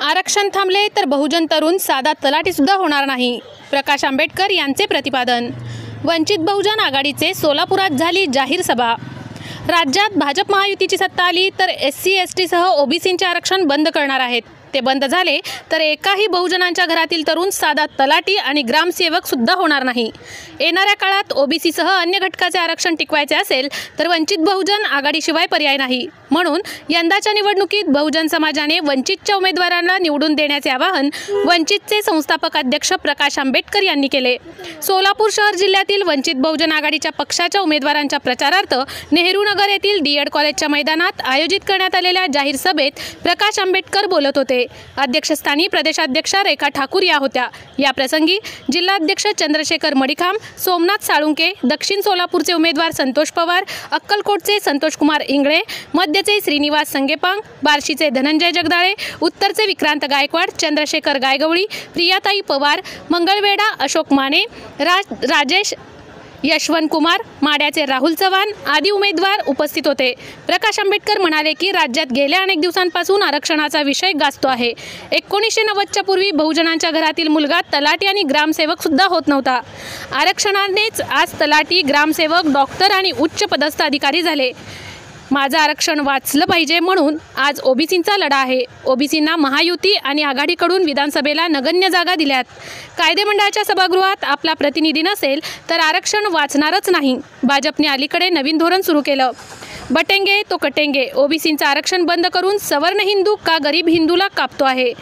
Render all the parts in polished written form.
आरक्षण थांबले तर बहुजन तरुण साधा तलाठी सुद्धा होणार नाही, प्रकाश आंबेडकर यांचे प्रतिपादन। वंचित बहुजन आघाडीचे सोलापुरात झाली जाहीर सभा। राज्यात भाजप महायुतीची सत्ता आली तर SC ST सह ओबीसींचे आरक्षण बंद करणार आहेत। ते बंद झाले तर एकाही बहुजनांच्या घरातील तरुण साधा तलाठी आणि ग्रामसेवक सुद्धा होणार नाही। येणाऱ्या काळात ओबीसी सह अन्य घटकाचे आरक्षण टिकवायचे असेल तर वंचित बहुजन आघाडीशिवाय पर्याय नाही। म्हणून यंदाच्या निवडणुकीत बहुजन समाजाने वंचितच्या उमेदवारांना निवडून देण्याचे आवाहन वंचितचे संस्थापक अध्यक्ष प्रकाश आंबेडकर यांनी केले। सोलापूर शहर जिल्ह्यातील वंचित बहुजन आघाडीच्या पक्षाच्या उमेदवारांच्या प्रचारार्थ नेहरू नगर येथील DED कॉलेजच्या मैदानात आयोजित करण्यात आलेल्या जाहीर सभेत प्रकाश आंबेडकर बोलत होते। अध्यक्षस्थानी प्रदेशाध्यक्षा रेखा ठाकूर या होत्या। या प्रसंगी जिल्हाध्यक्ष चंद्रशेखर मडिखाम, सोमनाथ साळुंके, दक्षिण सोलापूरचे उमेदवार संतोष पवार, अक्कलकोटचे संतोष कुमार इंगळे, मध्यचे श्रीनिवास संगेपांग, बार्शीचे धनंजय जगदाळे, उत्तरचे विक्रांत गायकवाड, चंद्रशेखर गायगवळी, प्रियाताई पवार, मंगळवेढा अशोक माने, राजेश यशवंत कुमार, माड्याचे राहुल चव्हाण आदी उमेदवार उपस्थित होते। प्रकाश आंबेडकर म्हणाले की राज्यात गेल्या अनेक दिवसांपासून आरक्षणाचा विषय गाजतो आहे। 1990च्या पूर्वी बहुजनांच्या घरातील मुलगा तलाठी आणि ग्रामसेवक सुद्धा होत नव्हता। आरक्षणानेच आज तलाठी, ग्रामसेवक, डॉक्टर आणि उच्च पदस्थ अधिकारी झाले। माझं आरक्षण वाचलं पाहिजे म्हणून आज ओबीसींचा लढा आहे। ओबीसींना महायुती आणि आघाडीकडून विधानसभेला नगण्य जागा दिल्यात। कायदेमंडळाच्या सभागृहात आपला प्रतिनिधी नसेल तर आरक्षण वाचणारच नाही। भाजपने अलीकडे नवीन धोरण सुरू केलं, बटेंगे तो कटेंगे। ओबीसींचं आरक्षण बंद करून सवर्ण हिंदू का गरीब हिंदूला कापतो आहे।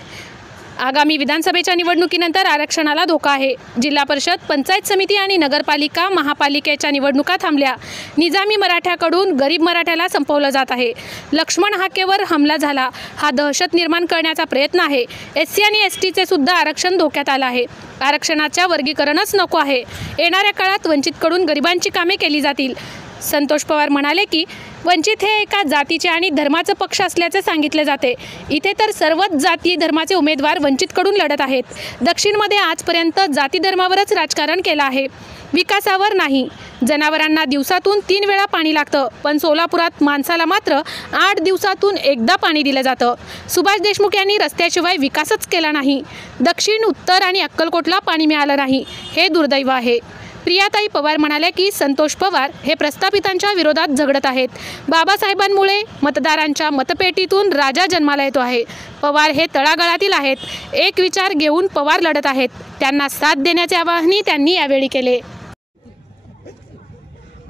आगामी विधानसभेच्या निवडणुकीनंतर आरक्षणाला धोका आहे। जिल्हा परिषद, पंचायत समिती आणि नगरपालिका, महापालिकेच्या निवडणुका थांबल्या। निजामी मराठ्याकडून गरीब मराठ्याला संपवलं जात आहे। लक्ष्मण हाकेवर हमला झाला, हा दहशत निर्माण करण्याचा प्रयत्न आहे। SC आणि STचे सुद्धा आरक्षण धोक्यात आलं आहे। आरक्षणाच्या वर्गीकरणच नको आहे। येणाऱ्या काळात वंचितकडून गरिबांची कामे केली जातील। संतोष पवार म्हणाले की वंचित हे एका जातीचे आणि धर्माचे पक्ष असल्याचे सांगितले जाते। इथे तर सर्वच जाती धर्माचे उमेदवार वंचितकडून लढत आहेत। दक्षिणमध्ये आजपर्यंत जाती धर्मावरच राजकारण केलं आहे, विकासावर नाही। जनावरांना दिवसातून 3 वेळा पाणी लागतं, पण सोलापुरात माणसाला मात्र 8 दिवसातून एकदा पाणी दिलं जातं। सुभाष देशमुख यांनी रस्त्याशिवाय विकासच केला नाही। दक्षिण, उत्तर आणि अक्कलकोटला पाणी मिळालं नाही, हे दुर्दैव आहे। प्रियाताई पवार म्हणाल्या की संतोष पवार हे प्रस्थापितांच्या विरोधात झगडत आहेत। बाबासाहेबांमुळे मतदारांच्या मतपेटीतून राजा जन्माला येतो आहे। पवार हे तळागाळातील आहेत। एक विचार घेऊन पवार लढत आहेत, त्यांना साथ देण्याचे आवाहनही त्यांनी यावेळी केले।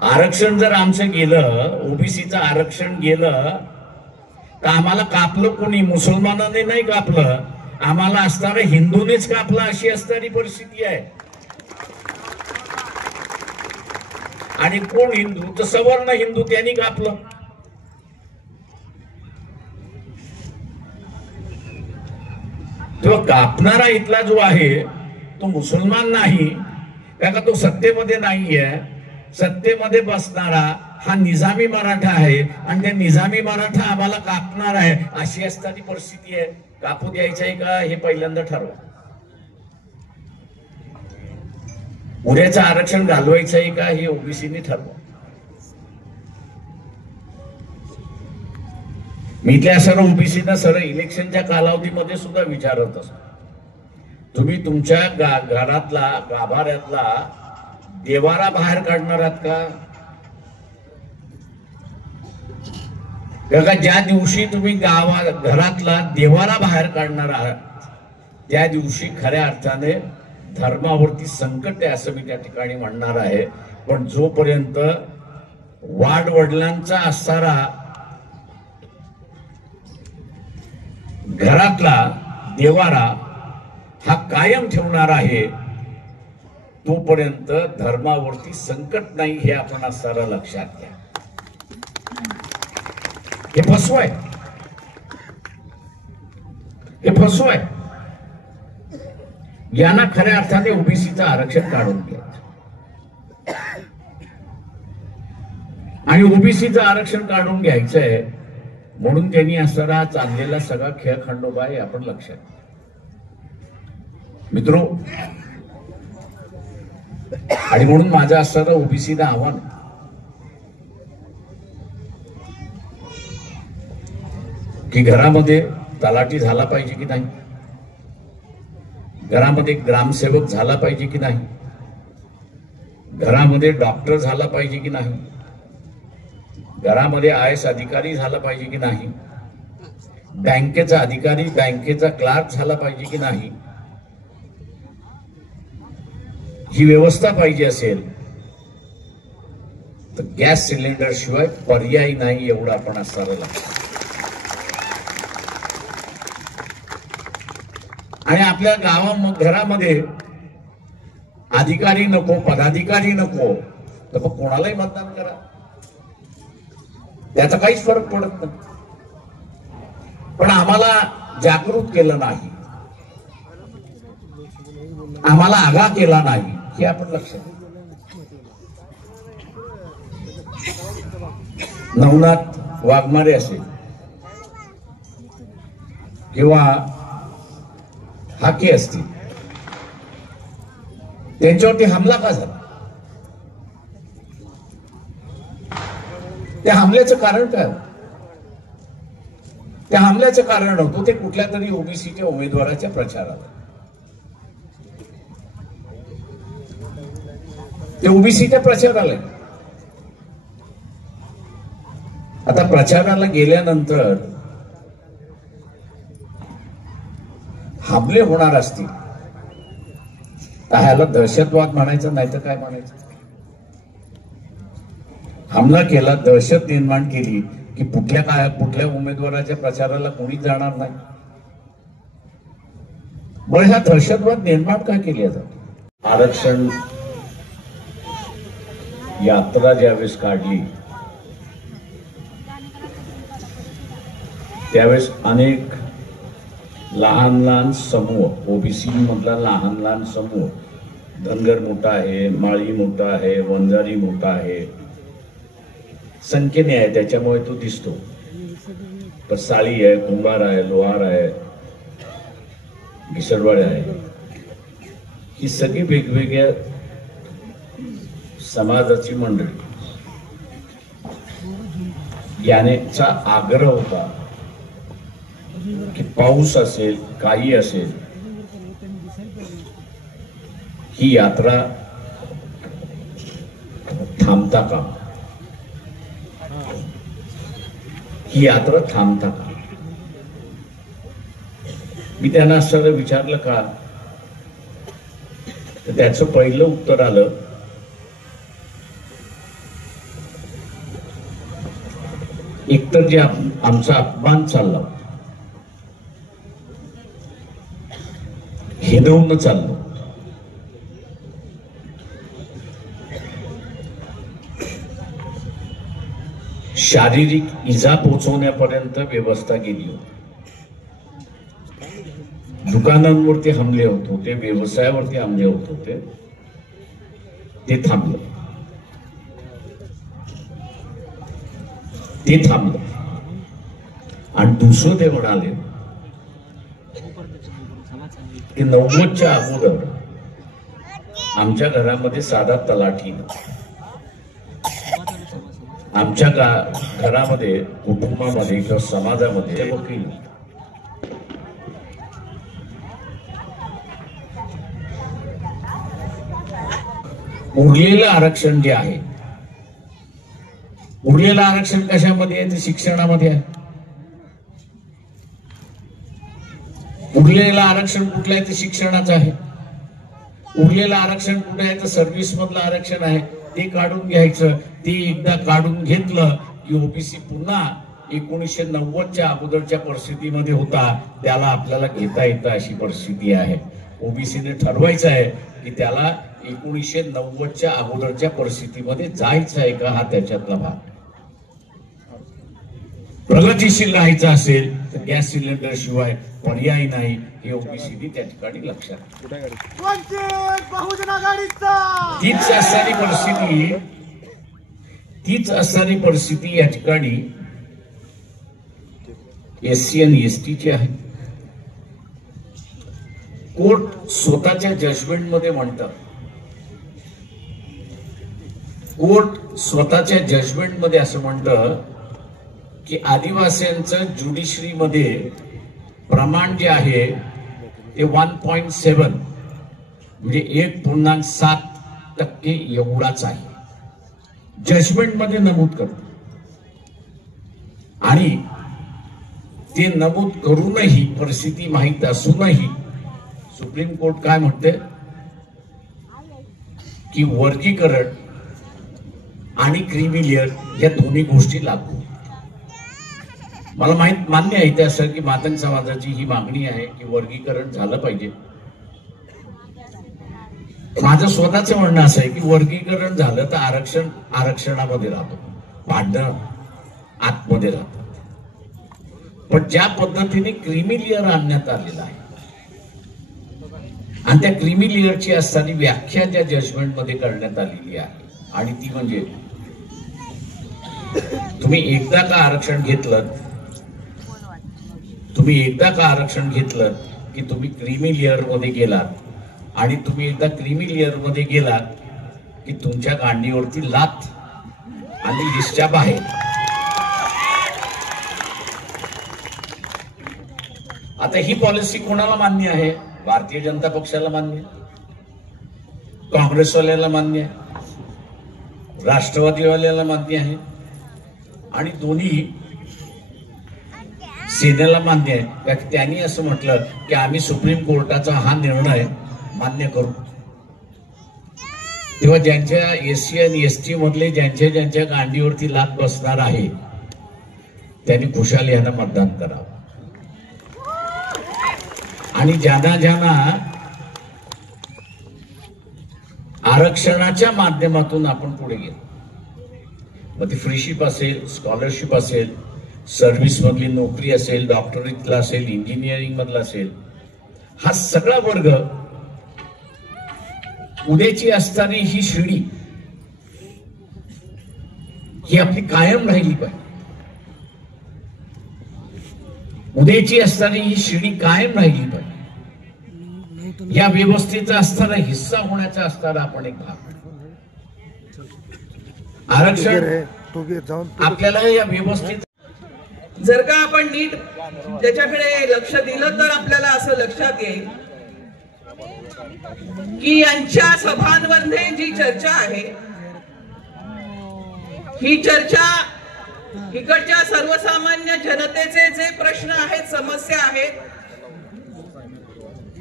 आरक्षण जर आमचं गेलं, ओबीसीचं आरक्षण गेलं तर आम्हाला कापलं कोणी? मुसलमानाने नाही कापलं, आम्हाला असणाऱ्या हिंदूनेच कापलं, अशी असणारी परिस्थिती आहे। आणि कोण हिंदू? तर सवर्ण हिंदू, त्यांनी कापलं। तो कापणारा इथला जो आहे तो मुसलमान नाही, का तो सत्तेमध्ये नाहीये। सत्तेमध्ये बसणारा हा निजामी मराठा आहे आणि त्या निजामी मराठा आम्हाला कापणार आहे, अशी असणारी परिस्थिती आहे। कापू द्यायचं आहे का हे पहिल्यांदा ठरवा। उद्याचं आरक्षण घालवायचं आहे का हे ओबीसीने ठरवा। मी त्या सर्व ओबीसीना सर्व इलेक्शनच्या कालावधीमध्ये सुद्धा विचारत असतो, तुम्ही तुमच्या घरातला, गाभाऱ्यातला देवारा बाहेर काढणार आहात का? ज्या दिवशी तुम्ही घरातला देवारा बाहेर काढणार आहात त्या दिवशी खऱ्या अर्थाने धर्मावरती संकट आहे असं मी त्या ठिकाणी म्हणणार आहे। पण जोपर्यंत वाडवडिलांचा असणारा घरातला देवारा हा कायम ठेवणार आहे, तोपर्यंत धर्मावरती संकट नाही, हे आपण असणारा लक्षात घ्या। हे फसवाय, हे फसवाय। यांना खऱ्या अर्थाने ओबीसीचं आरक्षण काढून घ्यायचं आणि ओबीसीचं आरक्षण काढून घ्यायचंय म्हणून त्यांनी असणारा चाललेला सगळा खेळ खंडोबा आहे, आपण लक्षात मित्रो। आणि म्हणून माझं असणारं ओबीसीचं आव्हान की घरामध्ये तलाठी झाला पाहिजे की नाही, घरामध्ये ग्रामसेवक झाला पाहिजे की नाही, घरामध्ये डॉक्टर झाला पाहिजे की नाही, घरामध्ये IAS अधिकारी झाला पाहिजे की नाही, बँकेचा अधिकारी बँकेचा क्लार्क झाला पाहिजे की नाही, ही व्यवस्था पाहिजे असेल तर गॅस सिलेंडर शिवाय पर्याय नाही, एवढं आपण असायला लागतं. आणि आपल्या घरामध्ये अधिकारी नको, पदाधिकारी नको, तर मग कोणालाही मतदान करा, त्याचा काहीच फरक पडत नाही. पण आम्हाला जागृत केलं नाही, आम्हाला आगाह केला नाही, हे आपण लक्षात. नवनाथ वाघमारे असेल किंवा हाके असतील, त्यांच्यावरती हमला का झाला? त्या हमल्याचं कारण काय? त्या हमल्याचं कारण होतं ते कुठल्या तरी ओबीसीच्या उमेदवाराच्या प्रचाराला. ते ओबीसीच्या प्रचाराला. आता प्रचाराला गेल्यानंतर हमले होणार असतील तर ह्याला दहशतवाद म्हणायचं, नाही तर काय म्हणायचं? हमला केला, दहशत निर्माण केली की कुठल्या उमेदवाराच्या प्रचाराला कोणी जाणार नाही. बरं, ह्या दहशतवाद निर्माण का केली जाते? आरक्षण यात्रा ज्यावेळेस काढली त्यावेळेस अनेक लहान लहान समूह, ओबीसी मधला लहान लहान समूह, धनगर मोठा आहे, माळी मोठा आहे, वंजारी मोठा आहे, संख्येने आहे, त्याच्यामुळे तो दिसतो. पण साळी आहे, कुंभार आहे, लोहार आहे, घिसडवाडे आहे, ही सगळी वेगवेगळ्या समाजाची मंडळी. यानेचा आग्रह होता की पाऊस असेल, काही असेल, ही यात्रा थांबता का? ही यात्रा थांबता का? मी त्यांना असं विचारलं का, तर त्याचं पहिलं उत्तर आलं, एकतर जे आमचा अपमान चालला, हिनवून चाललो, शारीरिक इजा पोहोचवण्यापर्यंत व्यवस्था गेली होती. दुकानांवरती हमले होत होते, व्यवसायावरती हमले होत होते, ते थांबलं. ते थांबलं. आणि दुसरं ते म्हणाले की 90च्या अगोदर आमच्या घरामध्ये साधा तलाठी नव्हता. आमच्या घरामध्ये, कुटुंबामध्ये किंवा समाजामध्ये वकील. उरलेलं आरक्षण जे आहे, उरलेलं आरक्षण कशामध्ये आहे? ते शिक्षणामध्ये आहे. उरलेलं आरक्षण कुठलं आहे? ते शिक्षणाचं आहे. उरलेलं आरक्षण कुठे आहे? तर सर्व्हिस मधलं आरक्षण आहे. ते काढून घ्यायचं. ते एकदा काढून घेतलं की ओबीसी पुन्हा 1990च्या अगोदरच्या परिस्थितीमध्ये होता, त्याला आपल्याला घेता येतं अशी परिस्थिती आहे. ओबीसीने ठरवायचं आहे की त्याला 1990च्या अगोदरच्या परिस्थितीमध्ये जायचं आहे का, हा त्याच्यातला भाग. प्रगतीशील राहायचं असेल तर गॅस सिलेंडर शिवाय पर्याय नाही, हे ओबीसीने त्या ठिकाणी लक्षात. तीच असणारी परिस्थिती या ठिकाणी SC आणि ST ची आहे. कोर्ट स्वतःच्या जजमेंट मध्ये म्हणतात, कोर्ट स्वतःच्या जजमेंट मध्ये असं म्हणतं की आदिवासींचं ज्युडिशरी मध्ये प्रमाण जे आहे ते 1.7 म्हणजे 1.7% एवढाच आहे, जजमेंट मध्ये नमूद करतो. आणि ते नमूद करूनही, परिस्थिती माहीत असूनही सुप्रीम कोर्ट काय म्हणते की वर्गीकरण आणि क्रीमी लेअर या दोन्ही गोष्टी लागू. मला मान्य आहे त्यासाठी की मातंग समाजाची ही मागणी आहे की वर्गीकरण झालं पाहिजे. माझं स्वतःचं म्हणणं असं आहे की वर्गीकरण झालं तर आरक्षण आरक्षणामध्ये राहतो, भांडण आतमध्ये राहतात. पण ज्या पद्धतीने क्रीमी लेअर आणण्यात आलेला आहे आणि त्या क्रीमी लेअरची असताना व्याख्या त्या जजमेंट मध्ये करण्यात आलेली आहे, आणि ती म्हणजे तुम्ही एकदा का आरक्षण घेतलं की तुम्ही क्रीमी लेअर मध्ये गेलात, आणि तुम्ही एकदा क्रीमी लेअर मध्ये गेलात की तुमच्या गांडीवरती लाथ आणि लिस्टच्या बाहेर. आता ही पॉलिसी कोणाला मान्य आहे? भारतीय जनता पक्षाला मान्य, काँग्रेसवाल्याला मान्य आहे, राष्ट्रवादीवाल्याला मान्य आहे, आणि दोन्ही सेनेला मान्य आहे. त्यांनी असं म्हटलं की आम्ही सुप्रीम कोर्टाचा हा निर्णय मान्य करू. तेव्हा ज्यांच्या एससी आणि एसटी मधले ज्यांच्या गांडीवरती लाथ बसणार आहे त्यांनी खुशाल यांना मतदान करावं, आणि ज्यांना आरक्षणाच्या माध्यमातून आपण पुढे गेलो, मग ती फ्रीशिप असेल, स्कॉलरशिप असेल, सर्व्हिस मधली नोकरी असेल, डॉक्टरीतला असेल, इंजिनिअरिंग मधला असेल, हा सगळा वर्ग उद्याची असणारी ही शिडी ही आपली कायम राहिली पाहिजे. उद्याची असणारी ही शिडी कायम राहिली पाहिजे. या व्यवस्थेचा असणारा हिस्सा होण्याचा असणारा आपण एक भाग. आरक्षण आपल्याला या व्यवस्थेत जर का आपण नीट त्याच्याकडे लक्ष दिलं तर आपल्याला असं लक्षात येईल की यांच्या सभांमध्ये जी चर्चा आहे ही चर्चा इकडच्या सर्वसामान्य जनतेचे जे प्रश्न आहेत, समस्या आहेत,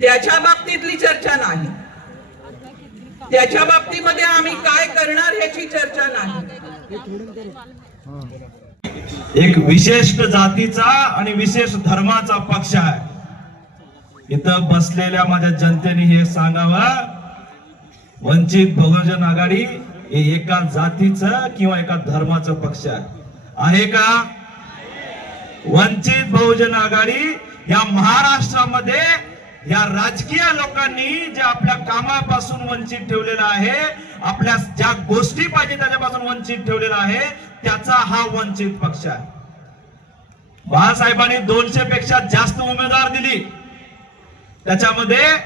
त्याच्या बाबतीतली चर्चा नाही. त्याच्या बाबतीमध्ये आम्ही काय करणार ह्याची चर्चा नाही. एक विशिष्ट जातीचा आणि विशेष धर्माचा पक्ष आहे. इथं बसलेल्या माझ्या जनतेने हे सांगावं, वंचित बहुजन आघाडी हे एका जातीचं किंवा एका धर्माचं पक्ष आहे का? वंचित बहुजन आघाडी या महाराष्ट्रामध्ये या राजकीय लोकांनी जे आपल्या कामापासून वंचित ठेवलेला आहे, आपल्या ज्या गोष्टी पाहिजे त्याच्यापासून वंचित ठेवलेला आहे, त्याचा हा वंचित पक्ष आहे. बाळासाहेबांनी 200 पेक्षा जास्त उमेदवार दिली. त्याच्यामध्ये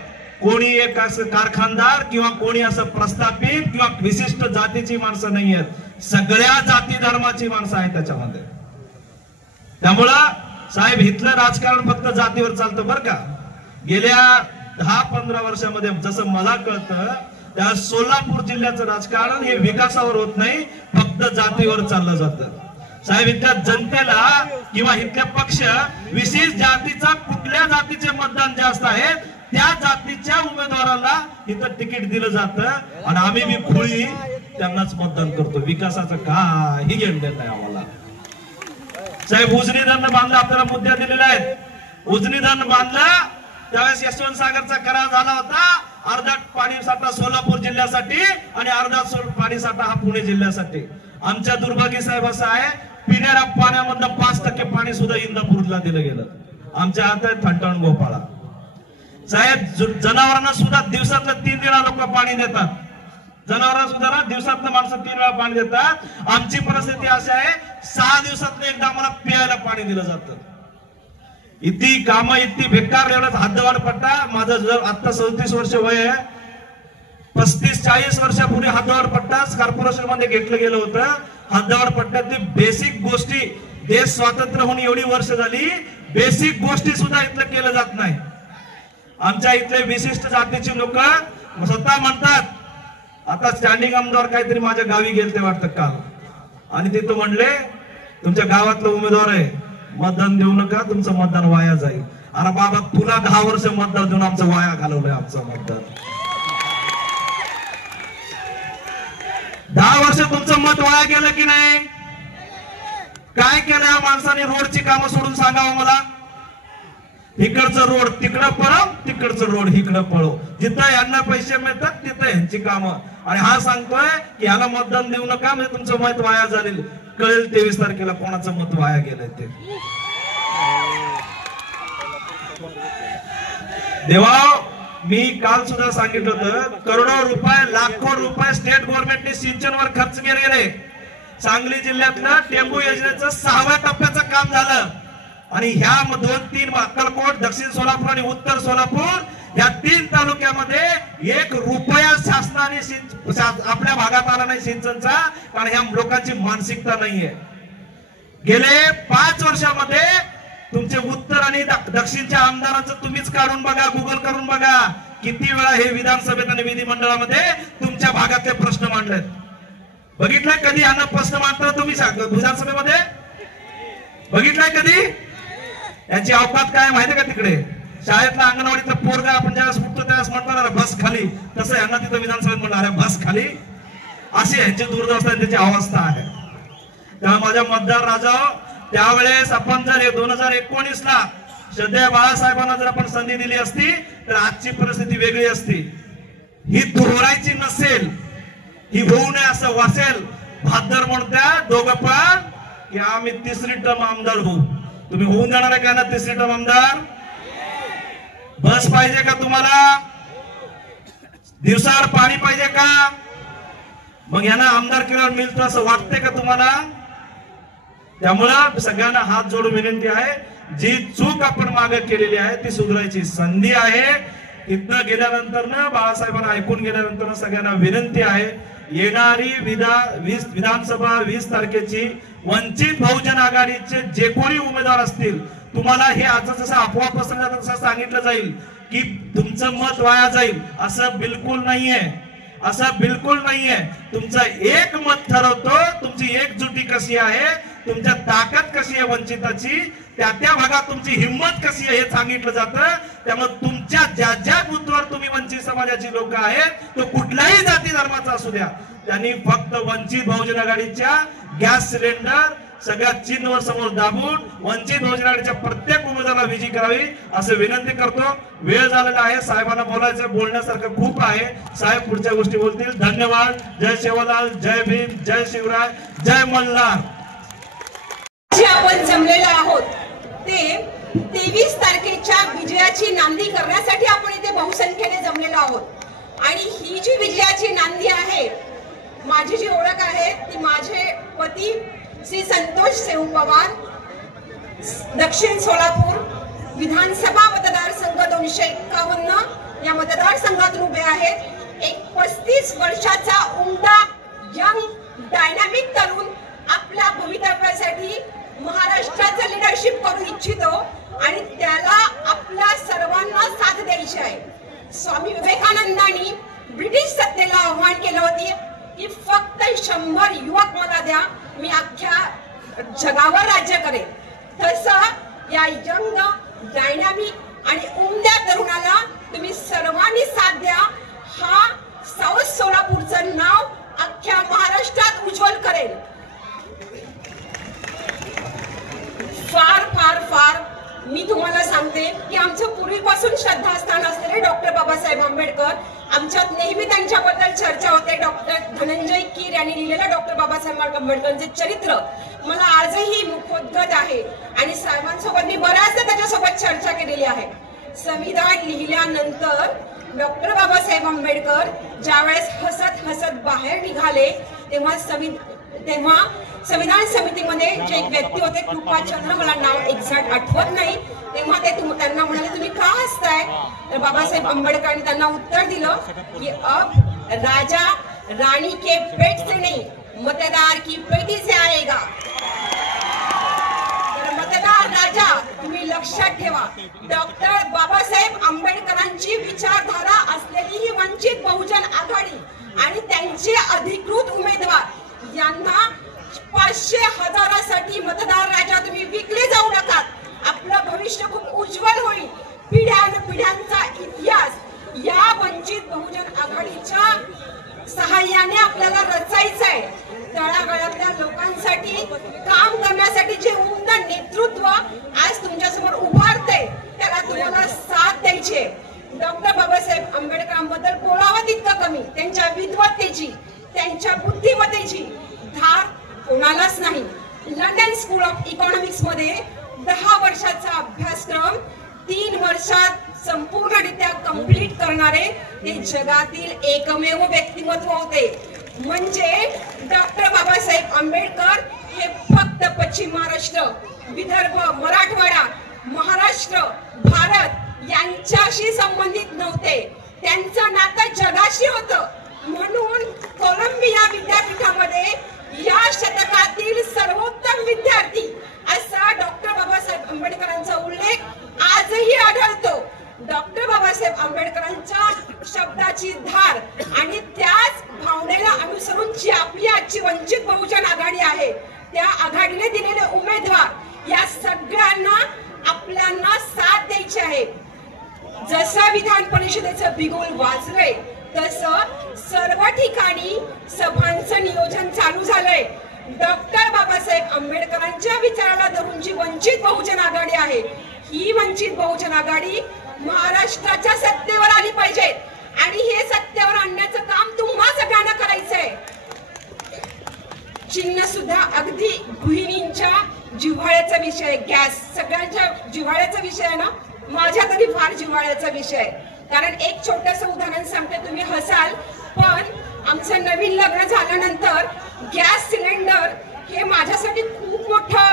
कोणी एक असं कारखानदार किंवा कोणी असं प्रस्थापित किंवा विशिष्ट जातीची माणसं नाही आहेत, सगळ्या जाती धर्माची माणसं आहेत त्याच्यामध्ये. त्यामुळं साहेब इथलं राजकारण फक्त जातीवर चालतं बरं का. गेल्या 10-15 वर्षामध्ये जसं मला कळतं त्या सोलापूर जिल्ह्याचं राजकारण हे विकासावर होत नाही, फक्त जातीवर चाललं जातं. साहेब इथल्या जनतेला किंवा इथल्या पक्ष विशेष जातीचा कुठल्या जातीचे मतदान जास्त आहे त्या जातीच्या उमेदवाराला इथं तिकीट दिलं जातं, आणि आम्ही बी खुळी त्यांनाच मतदान करतो. विकासाचं काही घेणं देत नाही आम्हाला. साहेब उजनी धरण बांधलं, आपल्याला मुद्दे दिलेले आहेत. उजनी धरण बांधलं त्यावेळेस यशवंत सागरचा करार झाला होता. अर्धा पाणी साठा सोलापूर जिल्ह्यासाठी आणि अर्धा पाणी साठा हा पुणे जिल्ह्यासाठी. आमच्या दुर्भाग्य साहेब असं आहे, पिण्याच्या पाण्यामधलं 5% पाणी सुद्धा इंदापूरला दिलं गेलं. आमच्या हातात फंटावून गोपाळा. साहेब जनावरांना सुद्धा दिवसातलं 3 वेळा लोक पाणी देतात. जनावरांना सुद्धा दिवसातलं माणसं 3 वेळा पाणी देतात. आमची परिस्थिती अशी आहे, 6 दिवसातलं एकदा आम्हाला प्यायला पाणी दिलं जातं. इतकी कामं इतकी बेकार, एवढाच हद्दवाढ पट्टा. माझं जर आता 37 वर्ष वय आहे, 35-40 वर्षापूर्वी हद्दवाढ पट्टा कॉर्पोरेशन मध्ये घेतलं गेलं होतं. हद्दवाढ पट्ट्यातली बेसिक गोष्टी देश स्वातंत्र्य होऊन एवढी वर्ष झाली, बेसिक गोष्टी सुद्धा इथलं केलं जात नाही. आमच्या इथले विशिष्ट जातीची लोक स्वतः म्हणतात, आता स्टँडिंग आमदार काहीतरी माझ्या गावी गेलते वाटतं काल, आणि तिथं म्हणले तुमच्या गावातला उमेदवार आहे, मतदान देऊ नका, तुमचं मतदान वाया जाईल. अरे बाबा, तुला 10 वर्ष मतदान देऊन आमचं वाया घालवलंय. आमचं मतदान 10 वर्ष तुमचं मत वाया गेलं की नाही? काय केलं या माणसाने? रोडची कामं सोडून सांगावं मला. इकडचं रोड तिकडं पळव, तिकडचं रोड इकडं पळव. जिथं यांना पैसे मिळतात तिथं यांची कामं. आणि हा सांगतोय की ह्याला मतदान देऊ नका, म्हणजे तुमचं मत वाया जाईल. कळेल 23 तारखेला कोणाचं मत वाया गेलंय ते. देवा, मी काल सुद्धा सांगितलं होतं, करोडो रुपये, लाखो रुपये स्टेट गव्हर्नमेंटने सिंचनवर खर्च केले. सांगली जिल्ह्यातलं टेंबू योजनेचं 6व्या टप्प्याचं काम झालं. आणि ह्या 2-3 अक्कलकोट, दक्षिण सोलापूर आणि उत्तर सोलापूर या 3 तालुक्यामध्ये 1 रुपया शासनाने आपल्या भागात आला नाही सिंचनचा, कारण ह्या लोकांची मानसिकता नाहीये. गेले 5 वर्षामध्ये तुमचे उत्तर आणि दक्षिणच्या आमदारांचं तुम्हीच काढून बघा, गुगल करून बघा, किती वेळा हे विधानसभेत आणि विधिमंडळामध्ये तुमच्या भागातले प्रश्न मांडलेत. बघितलंय कधी यांना प्रश्न मांडताना तुम्ही विधानसभेमध्ये? बघितलंय कधी? यांची अवकात काय माहितीये का? तिकडे शाळेतला अंगणवाडीतला पोरगा आपण ज्यावेळेस उठतो त्यावेळेस म्हणतो बस खाली, तसं यांना तिथं विधानसभेत म्हणणार बस खाली. अशी यांची दुर्दशा, त्याची अवस्था आहे. तेव्हा माझ्या मतदार राजा, त्यावेळेस आपण जर 2019 ला श्रद्धेय बाळासाहेबांना जर आपण संधी दिली असती तर आजची परिस्थिती वेगळी असती. ही दोहरायची नसेल, ही होऊ नये असं वासेल. भादर म्हणत्या दोघं पण की आम्ही 3री टर्म आमदार होऊ. तुम्ही होऊन जाणार आहे का ना 3री टर्म आमदार? बस पाहिजे का तुम्हाला? दिवसावर पाणी पाहिजे का? मग यांना आमदार केल्यावर मिळतं असं वाटतंय का तुम्हाला? त्यामुळं सगळ्यांना हात जोडून विनंती आहे, जी चूक आपण मागे केलेली आहे ती सुधारायची संधी आहे. इथनं गेल्यानंतर ना बाळासाहेबांना ऐकून गेल्यानंतर सगळ्यांना विनंती आहे, येणारी विधानसभा 20 तारखेची वंचित बहुजन आघाडीचे जे कोणी उमेदवार असतील, तुम्हाला हे आता जसं अफवा पसरला तसं सांगितलं जाईल की तुमचं मत वाया जाईल, असं बिलकुल नाहीये. असं बिलकुल नाहीये. तुमचं एक मत ठरवतो, तुमची एकजुटी कशी आहे, तुमच्या ताकद कशी आहे वंचिताची, त्या भागात तुमची हिंमत कशी आहे हे सांगितलं जातं. त्यामुळे तुमच्या ज्या बूथवर तुम्ही वंचित समाजाची लोक आहेत, तो कुठल्याही जाती धर्माचा असू द्या, त्यांनी फक्त वंचित बहुजन आघाडीच्या गॅस सिलेंडर सगळ्या चिन्हवर समोर दाबून वंचित बहुजन आघाडीच्या प्रत्येक उमेदवाराला विजयी करावी असं विनंती करतो. वेळ झालेला आहे, साहेबांना बोलायचं, बोलण्यासारखं खूप आहे. साहेब पुढच्या गोष्टी बोलतील. धन्यवाद. जय सेवालाल, जय भीम, जय शिवराय, जय मल्हार. आपण जमलेलो आहोत ते 23 तारखेच्या विजयाची नांदी करण्यासाठी आपण इथे बहुसंख्येने जमलेलो आहोत. आणि ही जी विजयाची नांदी आहे, माझी जी ओळख आहे ती माझे पती श्री संतोष सेऊ पवार, दक्षिण सोलापूर विधानसभा मतदारसंघ 251 या मतदारसंघातून उभे आहेत. एक 35 वर्षाचा उमदा यंग डायनामिक तरुण आपल्या भवितव्यासाठी महाराष्ट्राचं लीडरशिप करू इच्छितो आणि त्याला आपल्या सर्वांना साथ द्यायची आहे. स्वामी विवेकानंदांनी ब्रिटिश सत्तेला आव्हान केलं होते की फक्त 100 युवक मला द्या, मी अख्ख्या जगावर राज्य करेन. तसं या यंग डायनामिक आणि उमद्या तरुणाला तुम्ही सर्वांनी साथ द्या. हा साऊथ सोलापूरचं नाव अख्ख्या महाराष्ट्रात उज्ज्वल करेल. फार फार फार मी तुम्हाला सांगते की आमचं पूर्वीपासून श्रद्धास्थान असलेले डॉक्टर बाबासाहेब आंबेडकर, आमच्यात नेहमी त्यांच्याबद्दल चर्चा होते. डॉक्टर धनंजय कीर यांनी लिहिलेलं डॉक्टर बाबासाहेब आंबेडकरांचे चरित्र मला आजही मुखोद्गत आहे आणि साहेबांसोबत मी बऱ्याचदा त्याच्यासोबत चर्चा केलेली आहे. संविधान लिहिल्यानंतर डॉक्टर बाबासाहेब आंबेडकर ज्यावेळेस हसत हसत बाहेर निघाले तेव्हा संविधान समितीमध्ये जे एक व्यक्ती होते, कृपाचंद्र, मला नाव एक्झॅक्ट आठवत नाही, तेव्हा ते त्यांना म्हणाले तुम्ही का हसताय? तर बाबासाहेब आंबेडकरांनी त्यांना उत्तर दिलं की अब राजा रानी के पेट से नहीं मतदार की पेटी से आएगा. राजा तुम्ही लक्षात ठेवा, डॉक्टर बाबासाहेब आंबेडकरांची विचारधारा असलेली ही वंचित बहुजन आघाडी आणि त्यांचे अधिकृत उमेदवार यांना 500 हजारासाठी मतदार राजा तुम्ही विकले जाऊ नका. आपलं भविष्य खूप उज्ज्वल होईल. पिढ्यानपिढ्यांचा इतिहास या वंचित बहुजन आघाडीच्या सहाय्याने आपल्याला रचायचं आहे. तळागाळातल्या लोकांसाठी काम करण्यासाठी जे उमद नेतृत्व आज तुमच्यासमोर उभारते त्याला तुम्हाला साथ द्यायची. डॉक्टर बाबासाहेब आंबेडकरांबद्दल बोलावं तितकं कमी. त्यांच्या विद्वत्तेची, त्यांच्या बुद्धिमत्तेची धार कोणालाच नाही. लंडन स्कूल ऑफ इकॉनॉमिक्स मध्ये 10 वर्षाचा अभ्यासक्रम 3 वर्षात संपूर्णरित्या कंप्लीट करणारे ते जगातील एकमेव व्यक्तिमत्व होते. म्हणजे डॉक्टर बाबासाहेब आंबेडकर हे फक्त पश्चिम महाराष्ट्र, विदर्भ, मराठवाडा, महाराष्ट्र, भारत यांच्याशी संबंधित नव्हते. त्यांचं नातं जगाशी होतं. म्हणून कोलंबिया विद्यापीठामध्ये या शतकातील सर्वोत्तम विद्यार्थी असा डॉक्टर बाबासाहेब आंबेडकरांचा उल्लेख आजही आढळतो. डॉक्टर बाबासाहेब आंबेडकरांच्या शब्दाची धार आणि त्याच भावनेला अनुसरून जी आपली आजची वंचित बहुजन आघाडी आहे, त्या आघाडीने दिलेले उमेदवार या सगळ्यांना आपल्याला साथ द्यायची आहे. जसं विधान परिषदेचं बिगुल वाजलंय तसं सर्व ठिकाणी सभांचं नियोजन चालू झालंय. डॉक्टर बाबासाहेब आंबेडकरांच्या विचाराला धरून जी वंचित बहुजन आघाडी आहे, ही वंचित बहुजन आघाडी महाराष्ट्राच्या सत्तेवर आली पाहिजे आणि हे सत्तेवर आणण्याचं काम तुम्हा सगळ्यांना करायचंय. चिन्ह सुद्धा अगदी गृहिणींच्या जिव्हाळ्याचा विषय, गॅस सगळ्यांच्या जिव्हाळ्याचा विषय आहे ना. माझ्या तरी फार जिव्हाळ्याचा विषय आहे. कारण एक छोटंसं उदाहरण सांगते, तुम्ही हसाल, पण आमचं नवीन लग्न झाल्यानंतर गॅस सिलेंडर हे माझ्यासाठी खूप मोठं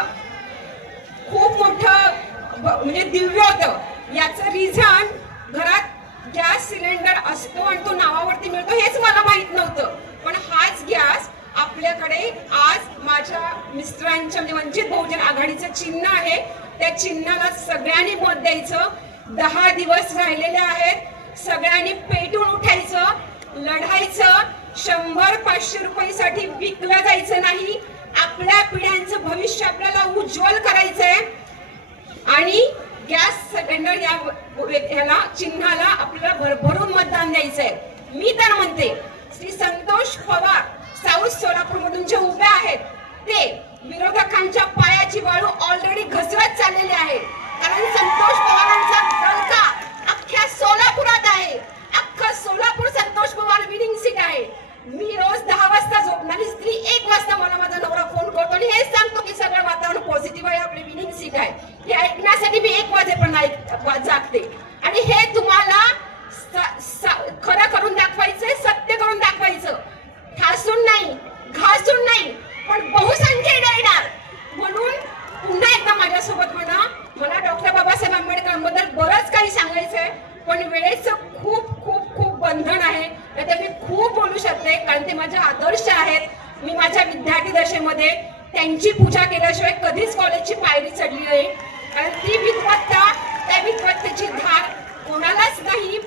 म्हणजे दिव्य होतं. याचं रिझन घरात गॅस सिलेंडर असतो आणि तो नावावरती मिळतो हेच मला माहित नव्हतं. पण हाच गॅस आपल्याकडे आज माझ्या मिस्टरांच्या म्हणजे वंचित बहुजन आघाडीचं चिन्ह आहे. त्या चिन्हाला सगळ्यांनी मत द्यायचं. 10 दिवस राहिलेले आहेत. सगळ्यांनी पेटून उठायचं, लढायचं. 100-500 रुपयासाठी विकलं जायचं नाही. आपल्या पिढ्यांचं भविष्य आपल्याला उज्ज्वल करायचंय आणि गॅस सिलेंडर याला चिन्हाला आपल्याला भरभरून मतदान द्यायचंय. मी तर म्हणते श्री संतोष पवार साऊथ सोलापूर मधून जे उभे आहेत ते विरोधकांच्या पायाची वाळू ऑलरेडी घसरत चाललेली आहे. कारण संतोष पवारांचा दणका अख्ख्या सोलापुरात आहे. अख्खा सोलापूर संतोष पवार विनिंग सीट आहे. मी रोज 10 वाजता झोपणारी स्त्री 1 वाजता मला माझा नवरा फोन करतो आणि हेच सांगतो की सगळं वातावरण पॉझिटिव्ह आहे, आपली विनिंग सीट आहे. हे ऐकण्यासाठी मी 1 वाजेपर्यंत जागते. आणि हे तुम्हाला खरं करून दाखवायचंय, सत्य करून दाखवायचं. ठासून नाही, घासून नाही, पण बहुसंख्येने येणार. म्हणून पुन्हा एकदा माझ्यासोबत म्हणा, मला डॉक्टर बाबासाहेब आंबेडकरांबद्दल बरंच काही सांगायचंय, पण वेळेचं खूप खूप खूप बंधन आहे. नाहीतर मी खूप बोलू शकते, कारण ते माझे आदर्श आहेत. मी माझ्या विद्यार्थी दशेमध्ये त्यांची पूजा केल्याशिवाय कधीच कॉलेजची पायरी चढली नाही. कारण ती विद्वत्ता, त्या विद्वत्तेची धार कोणालाच नाही.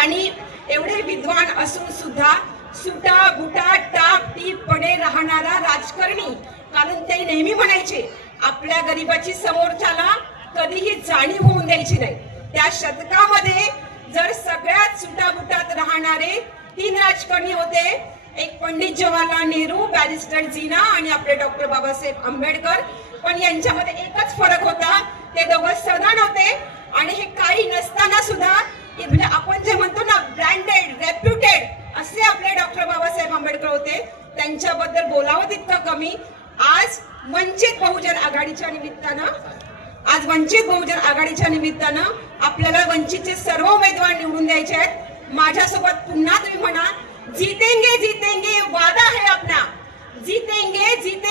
आणि एवढे विद्वान असून सुद्धा सुटा बुटा टाप टीपपणे राहणारा राजकारणी. कारण ते नेहमी म्हणायचे आपल्या गरिबाची समोरच्याला कधीही जाणीव होऊन द्यायची नाही. त्या शतकामध्ये जर सगळ्यात सुटाबुटात राहणारे 3 राजकारणी होते, एक पंडित जवाहरलाल नेहरू, बॅरिस्टर जीना आणि आपले डॉक्टर बाबासाहेब आंबेडकर. पण यांच्यामध्ये एकच फरक होता, ते दोघं सदन होते. आणि हे काही नसताना सुद्धा आपण जे म्हणतो ना ब्रँडेड, रेप्युटेड असे आपले डॉक्टर बाबासाहेब आंबेडकर होते. त्यांच्याबद्दल बोलावं तितकं कमी. आज वंचित बहुजन आघाडीच्या निमित्तानं आपल्याला वंचितचे सर्व उमेदवार निवडून द्यायचे आहेत. माझ्यासोबत पुन्हा तुम्ही म्हणा, जीतेंगे जीतेंगे वादा है अपना, जीतेंगे जीतेंगे